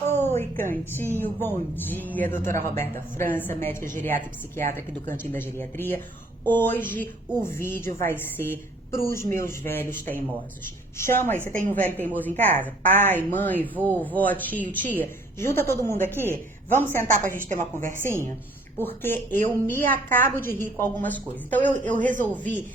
Oi, Cantinho, bom dia, doutora Roberta França, médica geriatra e psiquiatra aqui do Cantinho da Geriatria. Hoje o vídeo vai ser pros meus velhos teimosos. Chama aí, você tem um velho teimoso em casa? Pai, mãe, vô, vó, tio, tia? Junta todo mundo aqui? Vamos sentar pra gente ter uma conversinha? Porque eu me acabo de rir com algumas coisas. Então eu resolvi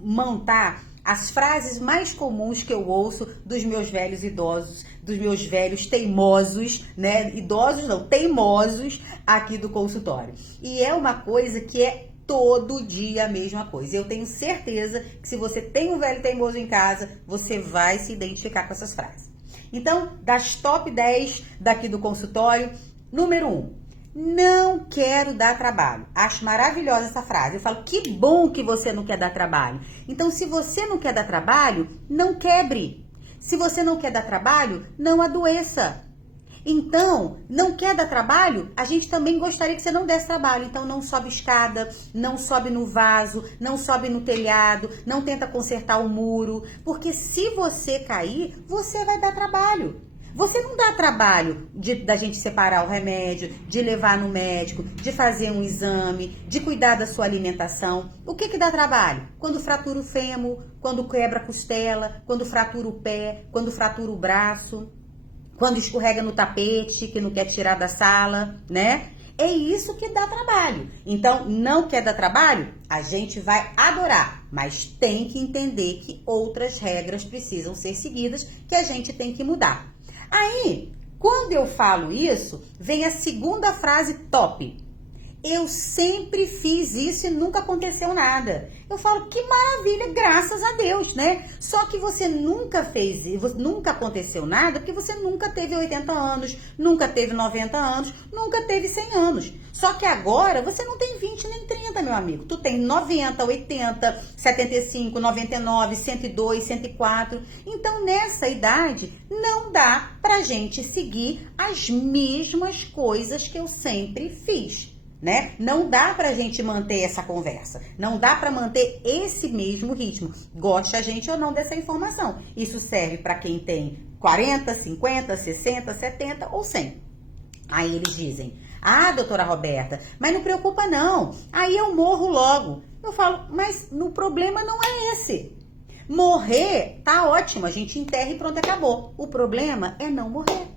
montar as frases mais comuns que eu ouço dos meus velhos idosos, dos meus velhos teimosos, né? Idosos não, teimosos aqui do consultório. E é uma coisa que é todo dia a mesma coisa. Eu tenho certeza que se você tem um velho teimoso em casa, você vai se identificar com essas frases. Então, das top 10 daqui do consultório, número 1. Não quero dar trabalho. Acho maravilhosa essa frase. Eu falo, que bom que você não quer dar trabalho. Então, se você não quer dar trabalho, não quebre. Se você não quer dar trabalho, não adoeça. Então, não quer dar trabalho? A gente também gostaria que você não desse trabalho. Então, não sobe escada, não sobe no vaso, não sobe no telhado, não tenta consertar o muro. Porque se você cair, você vai dar trabalho. Você não dá trabalho da gente separar o remédio, de levar no médico, de fazer um exame, de cuidar da sua alimentação. O que dá trabalho? Quando fratura o fêmur, quando quebra a costela, quando fratura o pé, quando fratura o braço, quando escorrega no tapete, que não quer tirar da sala, né? É isso que dá trabalho. Então, não quer dar trabalho? A gente vai adorar, mas tem que entender que outras regras precisam ser seguidas, que a gente tem que mudar. Aí, quando eu falo isso, vem a segunda frase top. Eu sempre fiz isso e nunca aconteceu nada. Eu falo, que maravilha, graças a Deus, né? Só que você nunca fez isso, nunca aconteceu nada, porque você nunca teve 80 anos, nunca teve 90 anos, nunca teve 100 anos. Só que agora você não tem 20 nem 30, meu amigo. Tu tem 90, 80, 75, 99, 102, 104. Então, nessa idade, não dá pra gente seguir as mesmas coisas que eu sempre fiz. Né? Não dá pra gente manter essa conversa, não dá pra manter esse mesmo ritmo, goste a gente ou não dessa informação. Isso serve pra quem tem 40, 50, 60, 70 ou 100. Aí eles dizem, ah, doutora Roberta, mas não preocupa não, aí eu morro logo. Eu falo, mas o problema não é esse. Morrer tá ótimo, a gente enterra e pronto, acabou. O problema é não morrer.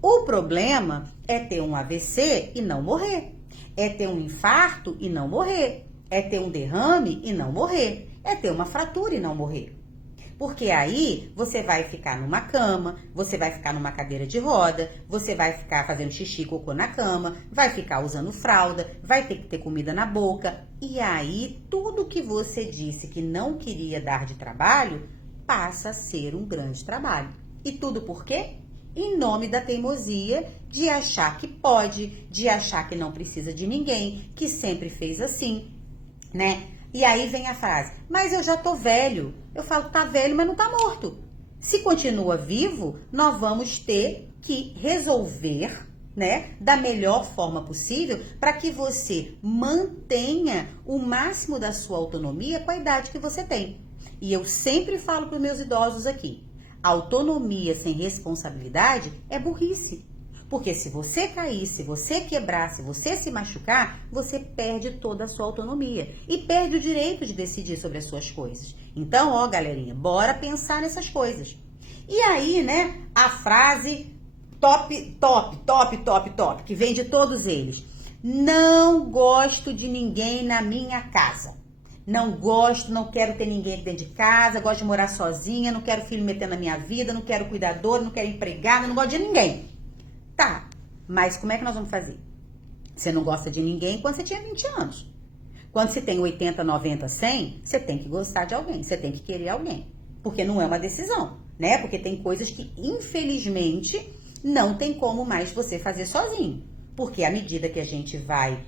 O problema é ter um AVC e não morrer. É ter um infarto e não morrer. É ter um derrame e não morrer. É ter uma fratura e não morrer. Porque aí você vai ficar numa cama, você vai ficar numa cadeira de roda, você vai ficar fazendo xixi e cocô na cama, vai ficar usando fralda, vai ter que ter comida na boca. E aí tudo que você disse que não queria dar de trabalho passa a ser um grande trabalho. E tudo por quê? Em nome da teimosia de achar que pode, de achar que não precisa de ninguém, que sempre fez assim, né? E aí vem a frase, mas eu já tô velho. Eu falo, tá velho, mas não tá morto. Se continua vivo, nós vamos ter que resolver, né, da melhor forma possível para que você mantenha o máximo da sua autonomia com a idade que você tem. E eu sempre falo para os meus idosos aqui, autonomia sem responsabilidade é burrice. Porque se você cair, se você quebrar, se você se machucar, você perde toda a sua autonomia. E perde o direito de decidir sobre as suas coisas. Então, ó, galerinha, bora pensar nessas coisas. E aí, né, a frase top, que vem de todos eles. Não gosto de ninguém na minha casa. Não gosto, não quero ter ninguém aqui dentro de casa, gosto de morar sozinha, não quero filho metendo na minha vida, não quero cuidador, não quero empregada, não gosto de ninguém. Tá, mas como é que nós vamos fazer? Você não gosta de ninguém quando você tinha 20 anos. Quando você tem 80, 90, 100, você tem que gostar de alguém, você tem que querer alguém. Porque não é uma decisão, né? Porque tem coisas que, infelizmente, não tem como mais você fazer sozinho. Porque à medida que a gente vai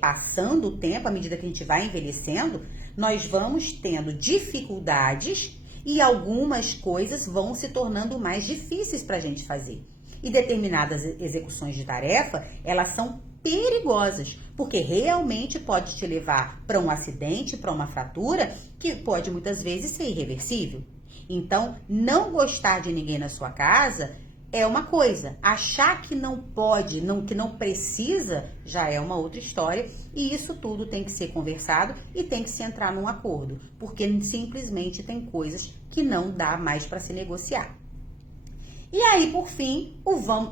passando o tempo, à medida que a gente vai envelhecendo, nós vamos tendo dificuldades e algumas coisas vão se tornando mais difíceis para a gente fazer. E determinadas execuções de tarefa, elas são perigosas, porque realmente pode te levar para um acidente, para uma fratura, que pode muitas vezes ser irreversível. Então, não gostar de ninguém na sua casa é uma coisa. Achar que não pode, que não precisa, já é uma outra história. E isso tudo tem que ser conversado e tem que se entrar num acordo. Porque simplesmente tem coisas que não dá mais para se negociar. E aí, por fim,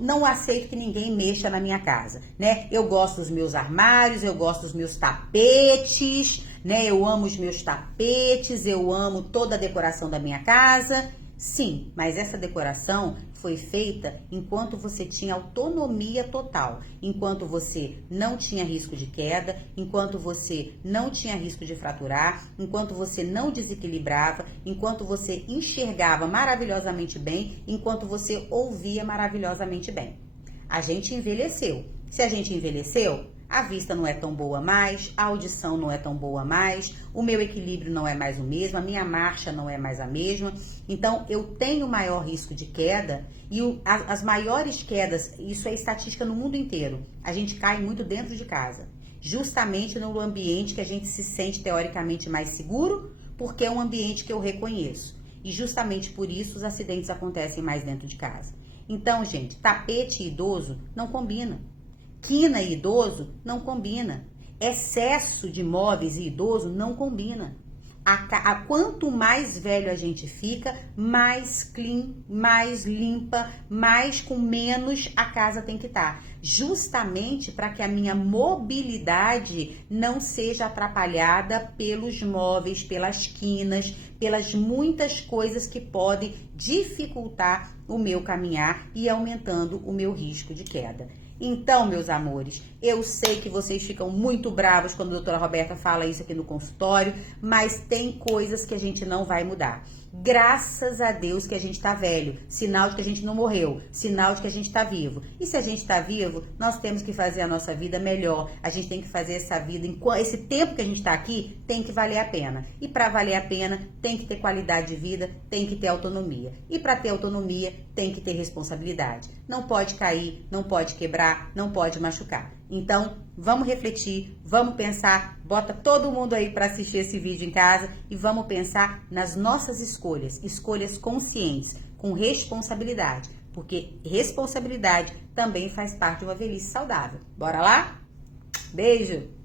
não aceito que ninguém mexa na minha casa, né? Eu gosto dos meus armários, eu gosto dos meus tapetes, né? Eu amo os meus tapetes, eu amo toda a decoração da minha casa. Sim, mas essa decoração foi feita enquanto você tinha autonomia total, enquanto você não tinha risco de queda, enquanto você não tinha risco de fraturar, enquanto você não desequilibrava, enquanto você enxergava maravilhosamente bem, enquanto você ouvia maravilhosamente bem. A gente envelheceu. Se a gente envelheceu, a vista não é tão boa mais, a audição não é tão boa mais, o meu equilíbrio não é mais o mesmo, a minha marcha não é mais a mesma. Então, eu tenho maior risco de queda e as maiores quedas, isso é estatística no mundo inteiro, a gente cai muito dentro de casa, justamente no ambiente que a gente se sente teoricamente mais seguro, porque é um ambiente que eu reconheço. E justamente por isso os acidentes acontecem mais dentro de casa. Então, gente, tapete idoso não combina. Quina e idoso não combina. Excesso de móveis e idoso não combina. Quanto mais velho a gente fica, mais clean, mais limpa, mais com menos a casa tem que estar. Justamente para que a minha mobilidade não seja atrapalhada pelos móveis, pelas quinas, pelas muitas coisas que podem dificultar o meu caminhar e aumentando o meu risco de queda. Então, meus amores, eu sei que vocês ficam muito bravos quando a doutora Roberta fala isso aqui no consultório, mas tem coisas que a gente não vai mudar. Graças a Deus que a gente tá velho, sinal de que a gente não morreu, sinal de que a gente tá vivo. E se a gente tá vivo, nós temos que fazer a nossa vida melhor. A gente tem que fazer essa vida, esse tempo que a gente tá aqui, tem que valer a pena. E para valer a pena, tem que ter qualidade de vida, tem que ter autonomia. E para ter autonomia, tem que ter responsabilidade. Não pode cair, não pode quebrar, não pode machucar. Então, vamos refletir, vamos pensar, bota todo mundo aí para assistir esse vídeo em casa e vamos pensar nas nossas escolhas conscientes, com responsabilidade, porque responsabilidade também faz parte de uma velhice saudável. Bora lá? Beijo!